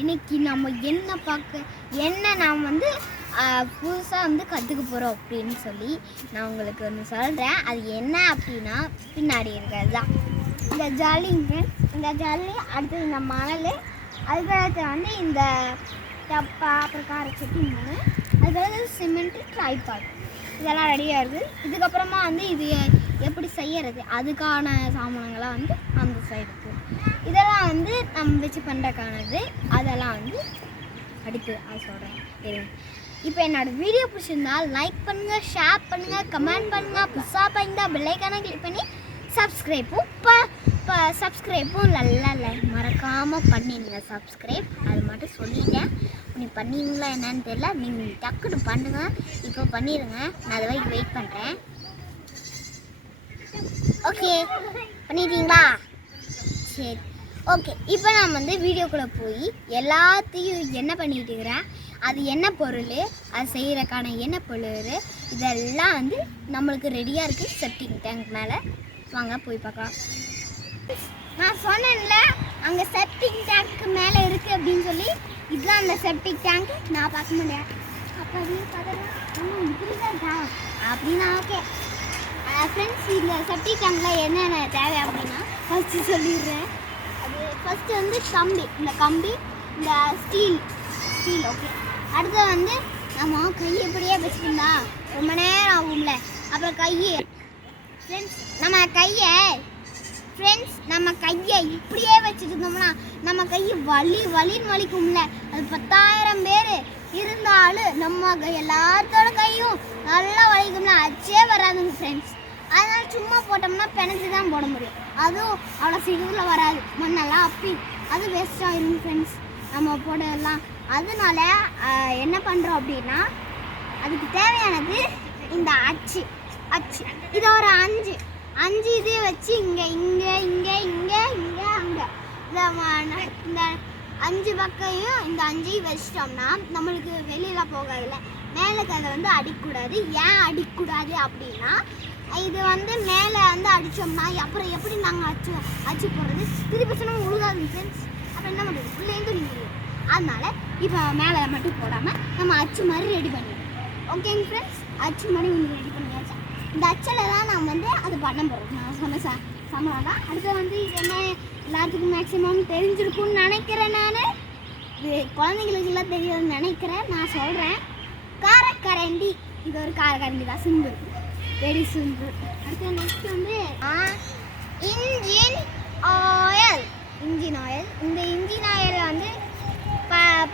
இன்னைக்கு நம்ம என்ன நாம் வந்து புதுசாக வந்து கற்றுக்க போகிறோம் அப்படின்னு சொல்லி நான் உங்களுக்கு ஒன்று சொல்கிறேன். அது என்ன அப்படின்னா பின்னாடி இருக்கிறது தான் இந்த ஜல்லிங்க. இந்த ஜல்லி அடுத்து இந்த மணல், அதுக்கடுத்து வந்து இந்த டப்பா, அப்புறம் காரச்சட்டி மூணு, அதுக்கடுத்து சிமெண்ட்டு, ட்ரைபாட் இதெல்லாம் ரெடியாக இருக்குது. இதுக்கப்புறமா வந்து இது எப்படி செய்யறது அதுக்கான சாமானங்களாம் வந்து அந்த சைடு இருக்குது. இதெல்லாம் வந்து நம்ம வச்சு பண்ணுறக்கானது. அதெல்லாம் வந்து அடுத்து அது சொல்கிறேன். இப்போ என்னோடய வீடியோ பிடிச்சிருந்தா லைக் பண்ணுங்கள், ஷேர் பண்ணுங்கள், கமெண்ட் பண்ணுங்கள். புதுசாக பார்த்தா பெல்லைக்கான கிளிக் பண்ணி சப்ஸ்கிரைப்பும் நல்லா மறக்காமல் பண்ணிடுங்க. சப்ஸ்கிரைப் அது மட்டும் சொல்லிட்டேன். நீ பண்ணுவீங்களா என்னன்னு தெரியல. நீங்கள் டக்குன்னு பண்ணுங்கள். இப்போ பண்ணிடுங்க. நான் அதை வரைக்கும் வெயிட் பண்ணுறேன். ஓகே, பண்ணிட்டீங்களா? சரி, ஓகே. இப்போ நான் வந்து வீடியோக்குள்ளே போய் எல்லாத்தையும் என்ன பண்ணிட்டு இருக்கிறேன், அது என்ன பொருள், அது செய்கிறக்கான என்ன பொருள், இதெல்லாம் வந்து நம்மளுக்கு ரெடியாக இருக்குது செப்டிக் டேங்க் மேலே. வாங்க போய் பார்க்கலாம். நான் சொன்னேன்ல அங்கே செப்டிக் டேங்க்கு மேலே இருக்குது அப்படின்னு சொல்லி. இதுதான் அந்த செப்டிக் டேங்க். நான் பார்க்க முடியாது அப்படின்னா ஓகே ஃப்ரெண்ட்ஸ். இந்த செப்டிக் டேங்கில் என்னென்ன தேவை அப்படின்னா ஃபஸ்ட்டு சொல்லிடுறேன். அது ஃபஸ்ட்டு வந்து கம்பி, இந்த கம்பி, இந்த ஸ்டீல் ஓகே. அடுத்து வந்து நம்ம கையை இப்படியே வச்சுருந்தா ரொம்ப நேரம் ஆகும்ல. அப்புறம் கையை நம்ம கையை இப்படியே வச்சுட்டு இருந்தோம்னா நம்ம கையை வலின்னு வலிக்கும்ல. அது 10,000 பேர் இருந்தாலும் நம்ம எல்லாத்தோட கையும் நல்லா வலிக்கும்ல. அச்சே வராதுங்க ஃப்ரெண்ட்ஸ். அதனால சும்மா போட்டோம்னா பிணைச்சி தான் போட முடியும். அதுவும் அவ்வளோ சீக்கிரத்தில் வராது. மண்ணெல்லாம் அப்பி அது வேஸ்ட் ஆகிடும் ஃப்ரெண்ட்ஸ் நம்ம போடலாம். அதனால என்ன பண்ணுறோம் அப்படின்னா அதுக்கு தேவையானது இந்த அச்சு. இதை ஒரு அஞ்சு இதே வச்சு இங்கே அங்கே இந்த 5 பக்கையும் இந்த 5ஐயும் வச்சிட்டோம்னா நம்மளுக்கு வெளியில் போகாதுல்ல. மேலுக்கு அதை வந்து அடிக்கக்கூடாது. ஏன் அடிக்கக்கூடாது அப்படின்னா இது வந்து மேலே வந்து அடித்தோம்னா அப்புறம் எப்படி நாங்கள் அச்சு போடுறது, திருப்பி சொன்னால் உழுகாது ஃப்ரெண்ட்ஸ். அப்புறம் என்ன பண்ணுறது, உள்ளேயும் துணி முடியும். அதனால இப்போ மேலே மட்டும் போடாமல் நம்ம அச்சு மாதிரி ரெடி பண்ணிடுவோம். ஓகேங்க ஃப்ரெண்ட்ஸ், அச்சு மாதிரி உங்களுக்கு ரெடி பண்ணியாச்சு. இந்த அச்சில் தான் நான் வந்து அது பண்ண போகிறோம். நான் சொன்ன சம்பளம் தான். அடுத்து வந்து இது என்ன எல்லாத்துக்கும் மேக்ஸிமம் தெரிஞ்சிருக்கும்னு நினைக்கிறேன். நான் இது குழந்தைங்களுக்கெல்லாம் தெரியுதுன்னு நினைக்கிறேன். நான் சொல்கிறேன், காரக்கரண்டி. இது ஒரு காரக்கரண்டி தான், சிம்பிள், வெரி சிம்பிள். அடுத்து நெக்ஸ்ட் வந்து இன்ஜின் ஆயில். இந்த இன்ஜின் ஆயில் வந்து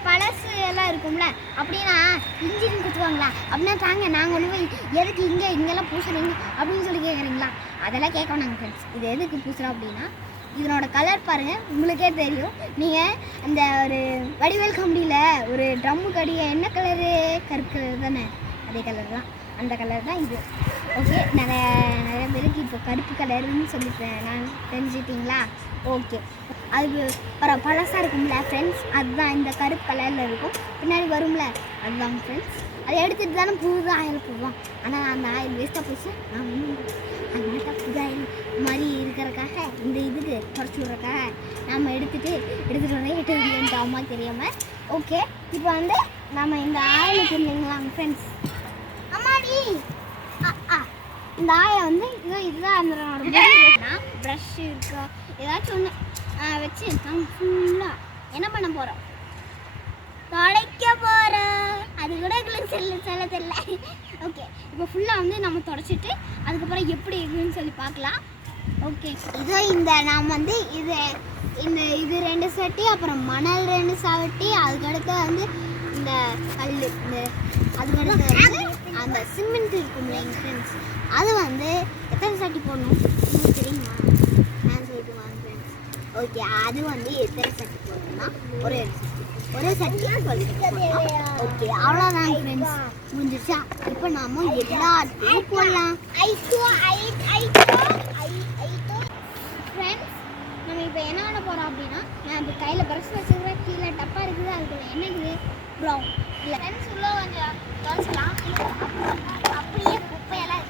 பழசு எல்லாம் இருக்கும்ல. அப்படின்னா இன்ஜின் குத்துவாங்களா அப்படின்னா தாங்க நாங்கள் ஒன்று எதுக்கு இங்கெல்லாம் பூசுறீங்க அப்படின்னு சொல்லி கேட்குறீங்களா? அதெல்லாம் கேட்கணும் நாங்கள் ஃப்ரெண்ட்ஸ். இது எதுக்கு பூசுகிறோம் அப்படின்னா இதனோட கலர் பாருங்கள், உங்களுக்கே தெரியும். நீங்கள் அந்த ஒரு வடிவேல் காமெடியில் ஒரு ட்ரம்மு கடியை என்ன கலரு, கருப்பு கலர் தானே, அதே கலர் தான். அந்த கலர் தான் இது. ஓகே, நிறைய பேருக்கு இப்போ கருப்பு கலருன்னு சொல்லிட்டேன் நான், தெரிஞ்சுட்டிங்களா? ஓகே, அது பழசாக இருக்கும்ல ஃப்ரெண்ட்ஸ், அதுதான் இந்த கருப்பு கலரில் இருக்கும். பின்னாடி வரும்ல, அதுதான் ஃப்ரெண்ட்ஸ். அதை எடுத்துகிட்டு தானே புது ஆயில் போடுவோம். ஆனால் அந்த ஆயில் வேஸ்ட்டாக போச்சு. நான் அதனால புது ஆயில் மாதிரி இருக்கிறக்காக இந்த இதுக்கு குறைச்சி விட்றக்காக நம்ம எடுத்துகிட்டு வரேன் அம்மா தெரியாமல். ஓகே, இப்போ வந்து நம்ம இந்த ஆயிலுக்கு இல்லைங்களா ஃப்ரெண்ட்ஸ், அம்மாடி இந்த ஆயை வந்து இதுதான் அந்த ப்ரஷ் இருக்கா ஏதாச்சும் ஒன்று வச்சு நம்ம ஃபுல்லாக என்ன பண்ண போகிறோம், துடைக்க போகிறோம். அது கூட எங்களுக்கு சொல்ல தெரியல. ஓகே, இப்போ ஃபுல்லாக வந்து நம்ம துடைச்சிட்டு அதுக்கப்புறம் எப்படி இருக்குன்னு சொல்லி பார்க்கலாம். ஓகே, இதோ இந்த நாம் வந்து இது 2 சட்டி, அப்புறம் மணல் 2 சட்டி, அதுக்கடுத்து வந்து இந்த கல், அதுக்கடுத்து வந்து அந்த சிமெண்ட் இருக்கும்ல எங்கள் ஃப்ரெண்ட்ஸ், அது வந்து எத்தனை சட்டி போடணும் தெரியுமா? நான் சொல்லிட்டு வாங்க ஃப்ரெண்ட்ஸ். ஓகே, அது வந்து எத்தனை சட்டி போடணும்னா ஒரே சட்டி சொல்லிட்டு. ஓகே, அவ்வளோதான் ஃப்ரெண்ட்ஸ், முடிஞ்சிச்சா? இப்போ நாம எல்லாத்தையும் போடலாம் ஃப்ரெண்ட்ஸ். நம்ம இப்போ என்ன பண்ண போகிறோம் அப்படின்னா, நான் இப்போ கையில் ப்ரஷ் வச்சுக்கிறேன், கீழே டப்பா இருக்குது, அதுக்குள்ள என்ன இருக்குது, ப்ரௌன் இல்லை ஃப்ரெண்ட்ஸ். உள்ள கொஞ்சம் துவைச்சிக்கலாம். அப்படியே குப்பையெல்லாம்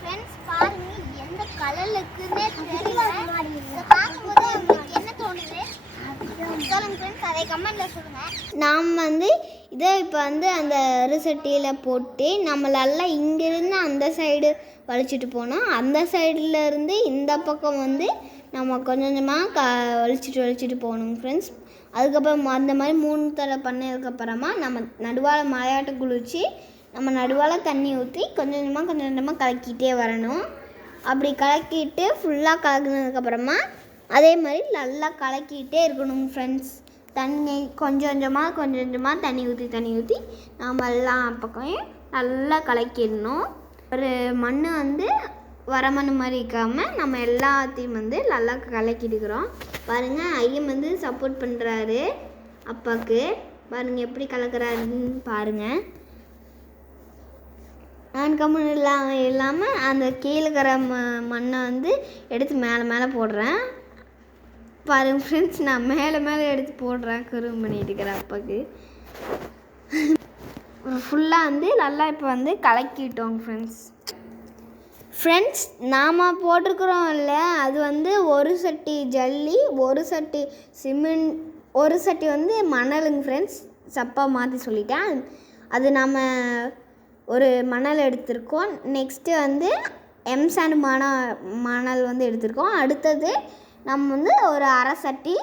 ஃப்ரெண்ட்ஸ் பாருங்க எந்த கலர்ல இருக்குன்னே தெரியல. இத பாக்கும்போது உங்களுக்கு என்ன தோணுது சொல்லுங்க ஃப்ரெண்ட்ஸ், அதை கமெண்ட்ல சொல்லுங்க. நாம் வந்து இதை இப்போ வந்து அந்த அரிசட்டியில் போட்டு நம்மளால இங்கேருந்து அந்த சைடு வலிச்சிட்டு போனோம். அந்த சைடில் இருந்து இந்த பக்கம் வந்து நம்ம கொஞ்சம் கொஞ்சமாக வலிச்சிட்டு போகணும் ஃப்ரெண்ட்ஸ். அதுக்கப்புறம் அந்த மாதிரி 3 தடவை பண்ணதுக்கப்புறமா நம்ம நடுவால் மலையாட்டை குளிச்சு நம்ம நடுவால் தண்ணி ஊற்றி கொஞ்சம் கொஞ்சமாக கலக்கிட்டே வரணும். அப்படி கலக்கிட்டு ஃபுல்லாக கலக்கினதுக்கப்புறமா அதே மாதிரி நல்லா கலக்கிட்டே இருக்கணும் ஃப்ரெண்ட்ஸ். தண்ணி கொஞ்சம் கொஞ்சமாக தண்ணி ஊற்றி நாம் எல்லாம் பக்கம் நல்லா கலக்கிடணும். ஒரு மண் வந்து வர மண் மாதிரி இருக்காமல் நம்ம எல்லாத்தையும் வந்து நல்லா கலக்கிடுக்கிறோம். பாருங்கள், ஐயம் வந்து சப்போர்ட் பண்ணுறாரு அப்பாவுக்கு. பாருங்கள் எப்படி கலக்கிறாருன்னு பாருங்கள். நான் கம்மன் இல்லாமல் அந்த கீழே இருக்கிற மண்ணை வந்து எடுத்து மேலே போடுறேன். பாருங்க ஃப்ரெண்ட்ஸ், நான் மேலே எடுத்து போடுறேன். குறும் பண்ணிட்டு இருக்கிறேன் அப்பாவுக்கு. ஃபுல்லாக வந்து நல்லா இப்போ வந்து கலக்கிட்டோம் ஃப்ரெண்ட்ஸ். நாம் போட்டிருக்கிறோம் இல்லை, அது வந்து ஒரு சட்டி ஜல்லி, ஒரு சட்டி சிமெண்ட், ஒரு சட்டி வந்து மணலுங்க ஃப்ரெண்ட்ஸ். சப்பாக மாற்றி சொல்லிட்டேன். அது நம்ம ஒரு மணல் எடுத்திருக்கோம். நெக்ஸ்ட்டு வந்து எம்சாண்ட் மணல் வந்து எடுத்திருக்கோம். அடுத்தது நம்ம வந்து ஒரு அரை சட்டி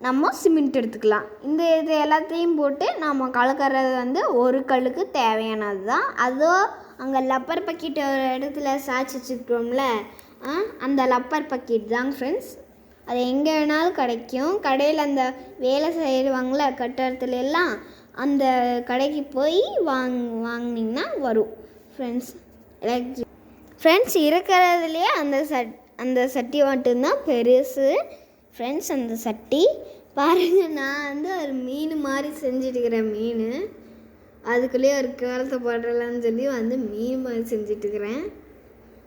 நம்ம சிமெண்ட் எடுத்துக்கலாம். இது எல்லாத்தையும் போட்டு நம்ம கலக்கிறது வந்து ஒரு கல்லுக்கு தேவையானது தான். அதோ அங்கே லப்பர் பக்கெட் ஒரு இடத்துல சாய்ச்சி வச்சுருக்கோம்ல, அந்த லப்பர் பக்கெட் தாங்க ஃப்ரெண்ட்ஸ். அது எங்கே வேணாலும் கிடைக்கும். கடையில் அந்த வேலை செய்வாங்கள கட்டடத்துல எல்லாம், அந்த கடைக்கு போய் வாங்கினீங்கன்னா வரும் ஃப்ரெண்ட்ஸ். இருக்கிறதுலையே அந்த சட்டி மட்டும்தான் பெருசு ஃப்ரெண்ட்ஸ். அந்த சட்டி பாருங்கள், நான் வந்து ஒரு மீன் மாதிரி செஞ்சிட்டுருக்கிறேன். மீன் அதுக்குள்ளேயே ஒரு கோலத்தை போடுறலான்னு சொல்லி வந்து மீன் மாதிரி செஞ்சிட்ருக்கிறேன்.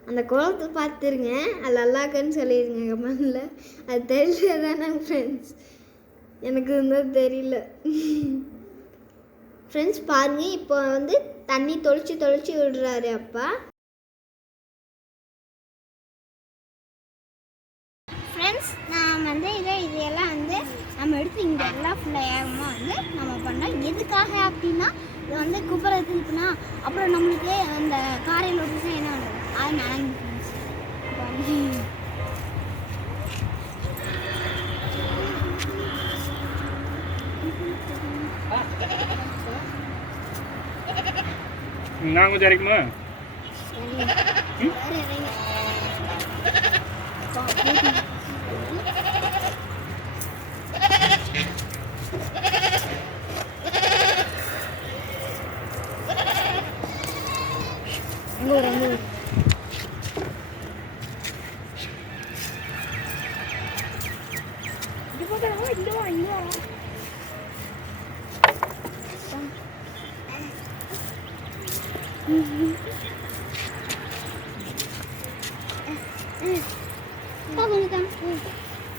அந்த கோலத்தை பார்த்துருங்க, அது நல்லாக்குன்னு சொல்லிடுங்க கமெண்டில். அது தெரியல தானே ஃப்ரெண்ட்ஸ், எனக்கு வந்து தெரியல ஃப்ரெண்ட்ஸ். பாருங்கள், இப்போ வந்து தண்ணி தொளிச்சு விடுறாரு அப்பா. ஃப்ரெண்ட்ஸ், நான் வந்து இதையெல்லாம் வந்து நம்ம எடுத்து இங்கே எல்லாம் ஃபுல்லாக ஏகமாக வந்து நம்ம பண்ணோம். எதுக்காக அப்படின்னா, இது வந்து குப்பரை திருப்பினா அப்புறம் நம்மளுக்கு அந்த காரையில் ஒட்டுச்சு என்ன பண்ணுறது, அது நனஞ்சு நான் கொஞ்சம் இறக்குமா?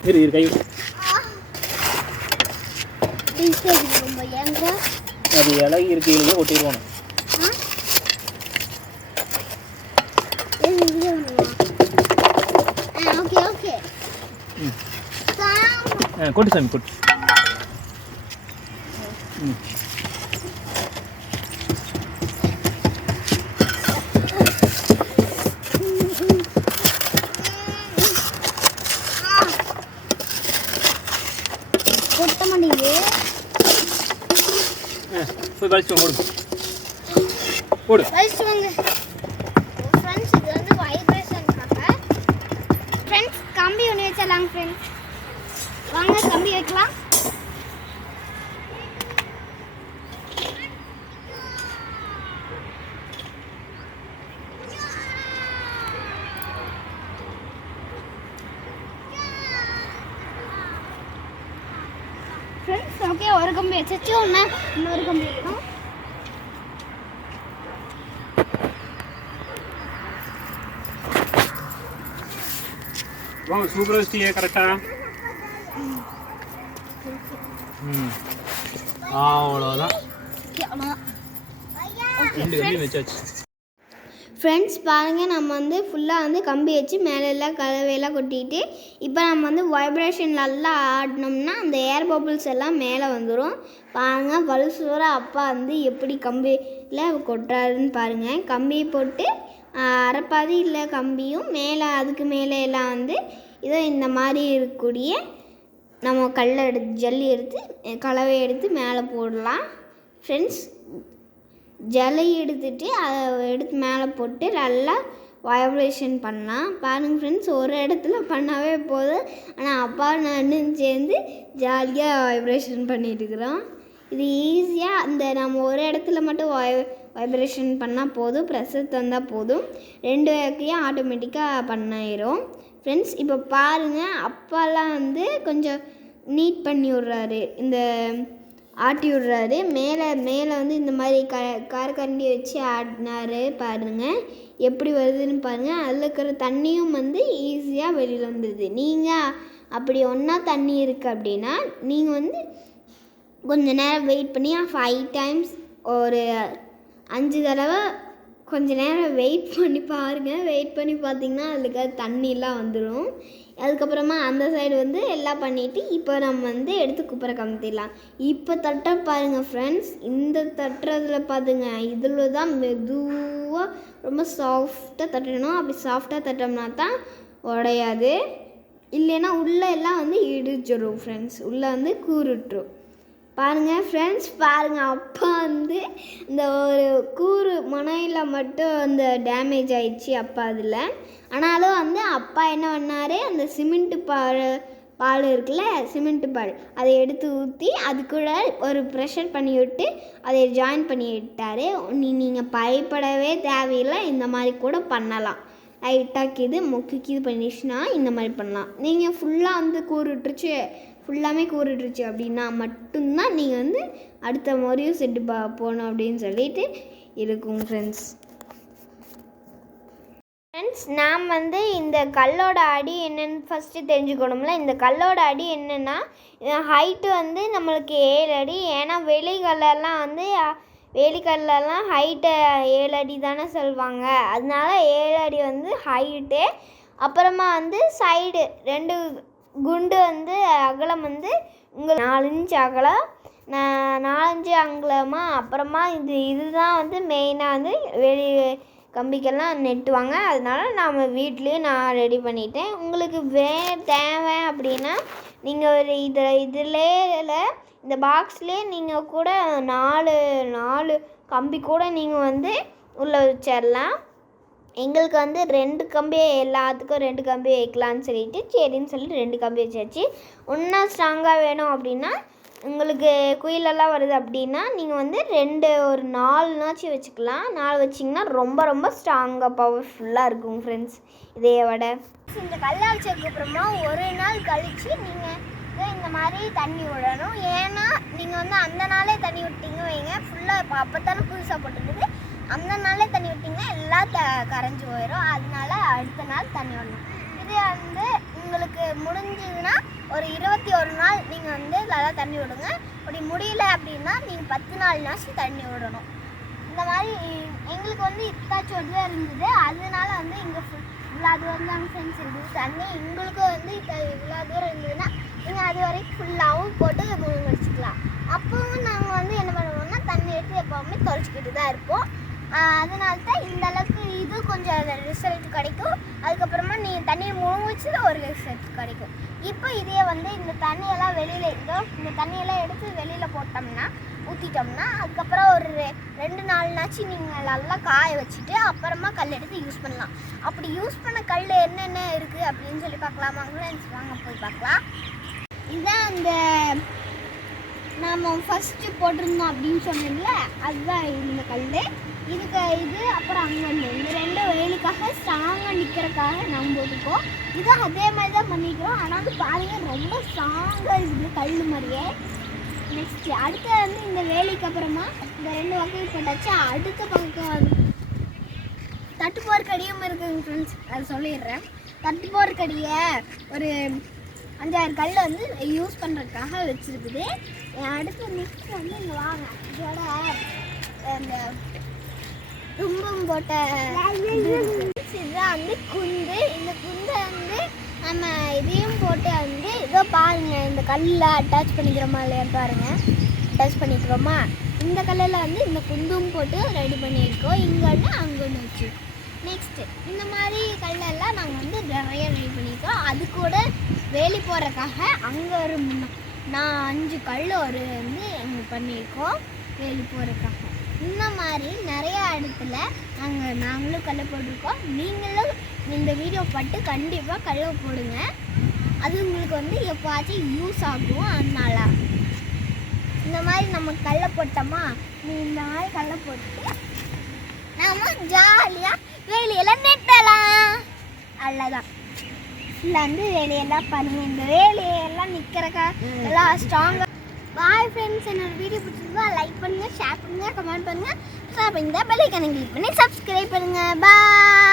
இரு கை அது இலகி இருக்கையிலேயே ஒட்டிடுவோம். கொட்டு சாமி கொட்டு. போய் வலிச்சு வாங்க, போடு வலிச்சு வாங்க ஃப்ரெண்ட்ஸ். இது வந்து வைப்ரேஷனுக்காக ஃப்ரெண்ட்ஸ். கம்பி ஒன்று வச்சிடலாங்க ஃப்ரெண்ட்ஸ். வாங்க கம்பி வைக்கலாம். ஃப்ரெண்ட்ஸ் ஓகே, ஒரு கம்பி வச்சு இன்னொரு கம்பி வைக்கணும். வாங்க, சூப்பராக வச்சிட்டியே கரெக்டாக. அவ்வளோதான். 2 கம்பி வச்சாச்சு. ஃப்ரெண்ட்ஸ் பாருங்கள், நம்ம வந்து ஃபுல்லாக வந்து கம்பி வச்சு மேலெல்லாம் கலவையெல்லாம் கொட்டிட்டு இப்போ நம்ம வந்து வைப்ரேஷன் நல்லா ஆடினோம்னா அந்த ஏர் பபிள்ஸ் எல்லாம் மேலே வந்துடும். பாருங்கள் வலுசூராக அப்பா வந்து எப்படி கம்பியில் கொட்டுறாருன்னு பாருங்கள். கம்பி போட்டு அரைப்பாதி இல்லை கம்பியும் மேலே அதுக்கு மேலே எல்லாம் வந்து இதோ இந்த மாதிரி இருக்கக்கூடிய நம்ம கல்லை எடுத்து ஜல்லி எடுத்து கலவை எடுத்து மேலே போடலாம். ஃப்ரெண்ட்ஸ் ஜல்லி எடுத்துட்டு அதை எடுத்து மேலே போட்டு நல்லா வைப்ரேஷன் பண்ணலாம். பாருங்கள் ஃப்ரெண்ட்ஸ், ஒரு இடத்துல பண்ணாவே போதும். ஆனால் அப்பா நானும் சேர்ந்து ஜாலியாக வைப்ரேஷன் பண்ணிட்டு இருக்கிறோம். இது ஈஸியாக அந்த நம்ம ஒரு இடத்துல மட்டும் வைப்ரேஷன் பண்ணால் போதும், ப்ரெஷர் தந்தால் போதும், 2 வகையும் ஆட்டோமேட்டிக்காக பண்ணிடும். ஃப்ரெண்ட்ஸ் இப்போ பாருங்கள், அப்பாலாம் வந்து கொஞ்சம் நீட் பண்ணி விட்றாரு, இந்த ஆட்டி விட்றாரு. மேலே மேலே வந்து இந்த மாதிரி காரக்கரண்டி வச்சு ஆடினாரு. பாருங்கள் எப்படி வருதுன்னு பாருங்கள். அதில் இருக்கிற தண்ணியும் வந்து ஈஸியாக வெளியில் வந்துடுது. நீங்கள் அப்படி ஒன்றா தண்ணி இருக்குது அப்படின்னா நீங்கள் வந்து கொஞ்சம் நேரம் வெயிட் பண்ணி 5 டைம்ஸ் ஒரு 5 தடவை கொஞ்சம் நேரம் வெயிட் பண்ணி பாருங்கள். வெயிட் பண்ணி பார்த்திங்கன்னா அதில் இருக்கிற தண்ணிலாம் வந்துடும். அதுக்கப்புறமா அந்த சைடு வந்து எல்லாம் பண்ணிவிட்டு இப்போ நம்ம வந்து எடுத்து குப்பரை கமுத்திடலாம். இப்போ தட்ட பாருங்கள் ஃப்ரெண்ட்ஸ், இந்த தட்டுறதுல பார்த்துங்க, இதில் தான் மெதுவாக ரொம்ப சாஃப்டாக தட்டணும். அப்படி சாஃப்டாக தட்டோம்னா தான் உடையாது, இல்லைன்னா உள்ளே எல்லாம் வந்து இடிச்சிடும் ஃப்ரெண்ட்ஸ், உள்ளே வந்து கூறுட்டுரும். பாருங்கள் ஃப்ரெண்ட்ஸ், பாருங்கள் அப்பா வந்து இந்த ஒரு கூறு முனையில் மட்டும் அந்த டேமேஜ் ஆயிடுச்சு அப்பா அதில். ஆனாலும் வந்து அப்பா என்ன பண்ணார், அந்த சிமெண்ட்டு பால் இருக்குல்ல, சிமெண்ட்டு பால் அதை எடுத்து ஊற்றி அது கூட ஒரு ப்ரெஷர் பண்ணி விட்டு அதை ஜாயின் பண்ணி விட்டார். நீங்கள் பயப்படவே தேவையில்லை, இந்த மாதிரி கூட பண்ணலாம். லைட்டாக இது மொக்குக்கு இது பண்ணிடுச்சுன்னா இந்த மாதிரி பண்ணலாம். நீங்கள் ஃபுல்லாக வந்து கூறுட்டுருச்சு, ஃபுல்லாமே கூறுட்டுருச்சு அப்படின்னா மட்டும்தான் நீங்கள் வந்து அடுத்த முறையும் செட்டு போகணும் அப்படின்னு சொல்லிட்டு இருக்கும் ஃப்ரெண்ட்ஸ். ஃப்ரெண்ட்ஸ் நாம் வந்து இந்த கல்லோட அடி என்னென்னு ஃபஸ்ட்டு தெரிஞ்சுக்கணும்ல. இந்த கல்லோட அடி என்னென்னா ஹைட்டு வந்து நம்மளுக்கு 7 அடி. ஏன்னா வெளிக்கல்லெல்லாம் வந்து வேலிக்கல்லாம் ஹைட்டு 7 அடி தானே சொல்லுவாங்க, அதனால 7 அடி வந்து ஹைட்டு. அப்புறமா வந்து சைடு 2 குண்டு வந்து அகலம் வந்து உங்களுக்கு 4 இன்ச் அகலம், 4 இன்ச்சு அகலமாக. அப்புறமா இதுதான் வந்து மெயினாக வந்து வெளி கம்பிக்கெல்லாம் நெட்டுவாங்க. அதனால நாம் வீட்லேயே நான் ரெடி பண்ணிட்டேன். உங்களுக்கு தேவை அப்படின்னா நீங்கள் ஒரு இதில் இந்த பாக்ஸ்லேயே நீங்கள் கூட 4 கம்பி கூட நீங்கள் வந்து உள்ளே வச்சிடலாம். எங்களுக்கு வந்து 2 கம்பி, எல்லாத்துக்கும் 2 கம்பி வைக்கலான்னு சொல்லிட்டு சரின்னு சொல்லிட்டு 2 கம்பி வச்சாச்சு. இன்னும் ஸ்ட்ராங்காக வேணும் அப்படின்னா உங்களுக்கு குயிலெல்லாம் வருது அப்படின்னா நீங்கள் வந்து ஒரு 4 வச்சுக்கலாம். 4 வச்சிங்கன்னா ரொம்ப ரொம்ப ஸ்ட்ராங்காக பவர்ஃபுல்லாக இருக்கும் ஃப்ரெண்ட்ஸ். இதைய விட இந்த கல்லை வச்சதுக்கப்புறமா ஒரு நாள் கழித்து நீங்கள் இந்த மாதிரி தண்ணி விடணும். ஏன்னா நீங்கள் வந்து அந்த நாளே தண்ணி விட்டீங்க வைங்க, ஃபுல்லாக இப்போ அப்போ தானே புதுசாக போட்டுருக்குது, அந்த நாளே தண்ணி விட்டிங்கன்னா எல்லாம் கரைஞ்சி போயிடும். அதனால அடுத்த நாள் தண்ணி விடணும். இது வந்து உங்களுக்கு முடிஞ்சதுன்னா ஒரு 21 நாள் நீங்கள் வந்து நல்லா தண்ணி விடுங்க. அப்படி முடியல அப்படின்னா நீங்கள் 10 நாள்னாச்சும் தண்ணி விடணும். இந்த மாதிரி எங்களுக்கு வந்து இத்தாச்சும் ஒரு தான் இருந்தது, அதனால வந்து இங்கே இவ்வளோ தூரம் தாங்க ஃப்ரெண்ட்ஸ் இருக்குது தண்ணி. எங்களுக்கு வந்து இவ்வளோ தூரம் இருந்ததுன்னா நீங்கள் அது வரைக்கும் ஃபுல்லாகவும் போட்டு முடிச்சுக்கலாம். அப்போவும் நாங்கள் வந்து என்ன பண்ணுவோம்னா தண்ணி எடுத்து எப்போவுமே துடைச்சிக்கிட்டு தான் இருப்போம். அதனால தான் இந்த அளவுக்கு இது கொஞ்சம் ரிசல்ட் கிடைக்கும். அதுக்கப்புறமா நீங்கள் தண்ணியை முழுங்கிச்சு ஒரு ரிசல்ட் கிடைக்கும். இப்போ இதே வந்து இந்த தண்ணியெல்லாம் வெளியில் இந்த தண்ணியெல்லாம் எடுத்து வெளியில் போட்டோம்னா ஊற்றிட்டோம்னா அதுக்கப்புறம் ஒரு 2-4 நாச்சு நீங்கள் நல்லா காய வச்சுட்டு அப்புறமா கல் எடுத்து யூஸ் பண்ணலாம். அப்படி யூஸ் பண்ண கல் என்னென்ன இருக்குது அப்படின்னு சொல்லி பார்க்கலாமா ஃப்ரெண்ட்ஸ்? வாங்க போய் பார்க்கலாம். இதுதான் அந்த நாம் ஃபஸ்ட்டு போட்டிருந்தோம் அப்படின்னு சொன்னீங்கள, அதுதான் இந்த கல். இது அப்புறம் அங்கே இந்த 2 வேலுக்காக ஸ்ட்ராங்காக நிற்கிறதுக்காக நம்ம போட்டுப்போம். இதுவும் அதே மாதிரி தான் பண்ணிக்கிறோம். ஆனால் வந்து பாருங்கள் ரொம்ப ஸ்ட்ராங்காக இருக்குது கல் மாதிரியே. நெக்ஸ்ட்டு அடுத்த வந்து இந்த வேலைக்கு அப்புறமா இந்த 2 வகையும் போட்டாச்சு. அடுத்த பக்கம் வந்து தட்டுப்போர் கடியும் இருக்குங்க ஃப்ரெண்ட்ஸ், அது சொல்லிடுறேன். தட்டுப்போர் கடியை ஒரு 5-6 கல் வந்து யூஸ் பண்ணுறதுக்காக வச்சுருக்குது. அடுத்து நெக்ஸ்ட் வந்து இங்கே வாங்க, இதோட இந்த தும்பம் போட்ட இதுதான் வந்து குந்து. இந்த குந்தை வந்து நம்ம இதையும் போட்டு வந்து இதோ பாருங்கள், இந்த கல்லில் அட்டாச் பண்ணிக்கிறோமா இல்லையா பாருங்கள், அட்டாச் பண்ணிக்கிறோமா. இந்த கல்லில் வந்து இந்த குந்தும் போட்டு ரெடி பண்ணியிருக்கோம். இங்கே ஒன்று அங்கே ஒன்று வச்சுருக்கோம். நெக்ஸ்ட்டு இந்த மாதிரி கல்லெல்லாம் நாங்கள் வந்து நிறைய ரெடி பண்ணியிருக்கோம். அது கூட வேலி போடுறதுக்காக அங்கே ஒரு 5 கல் ஒரு வந்து எங்களுக்கு பண்ணியிருக்கோம் வேலி போடுறதுக்காக. இந்த மாதிரி நிறைய இடத்துல நாங்களும் கல்லை போட்டிருக்கோம். நீங்களும் இந்த வீடியோ பார்த்து கண்டிப்பாக கல்லை போடுங்க. அது உங்களுக்கு வந்து எப்போவாச்சும் யூஸ் ஆகும். அதனால இந்த மாதிரி நம்ம கல்லை போட்டோமா, இந்த மாதிரி கல்லை போட்டு நம்ம ஜாலியாக வேலியெல்லாம் நெட்டலாம். அவ்வளோதான். இல்லை வந்து வேலையெல்லாம் பண்ணுங்க. இந்த வேலையெல்லாம் நிற்கிறக்கா எல்லாம் ஸ்ட்ராங்காக. பாய் ஃப்ரெண்ட்ஸ், என்னோட வீடியோ பிடிச்சிருந்தா லைக் பண்ணுங்கள், ஷேர் பண்ணுங்கள், கமெண்ட் பண்ணுங்கள். ஸோ அப்போ இந்த பெல் ஐகானை கிளிக் பண்ணி சப்ஸ்கிரைப் பண்ணுங்கள். பாய்.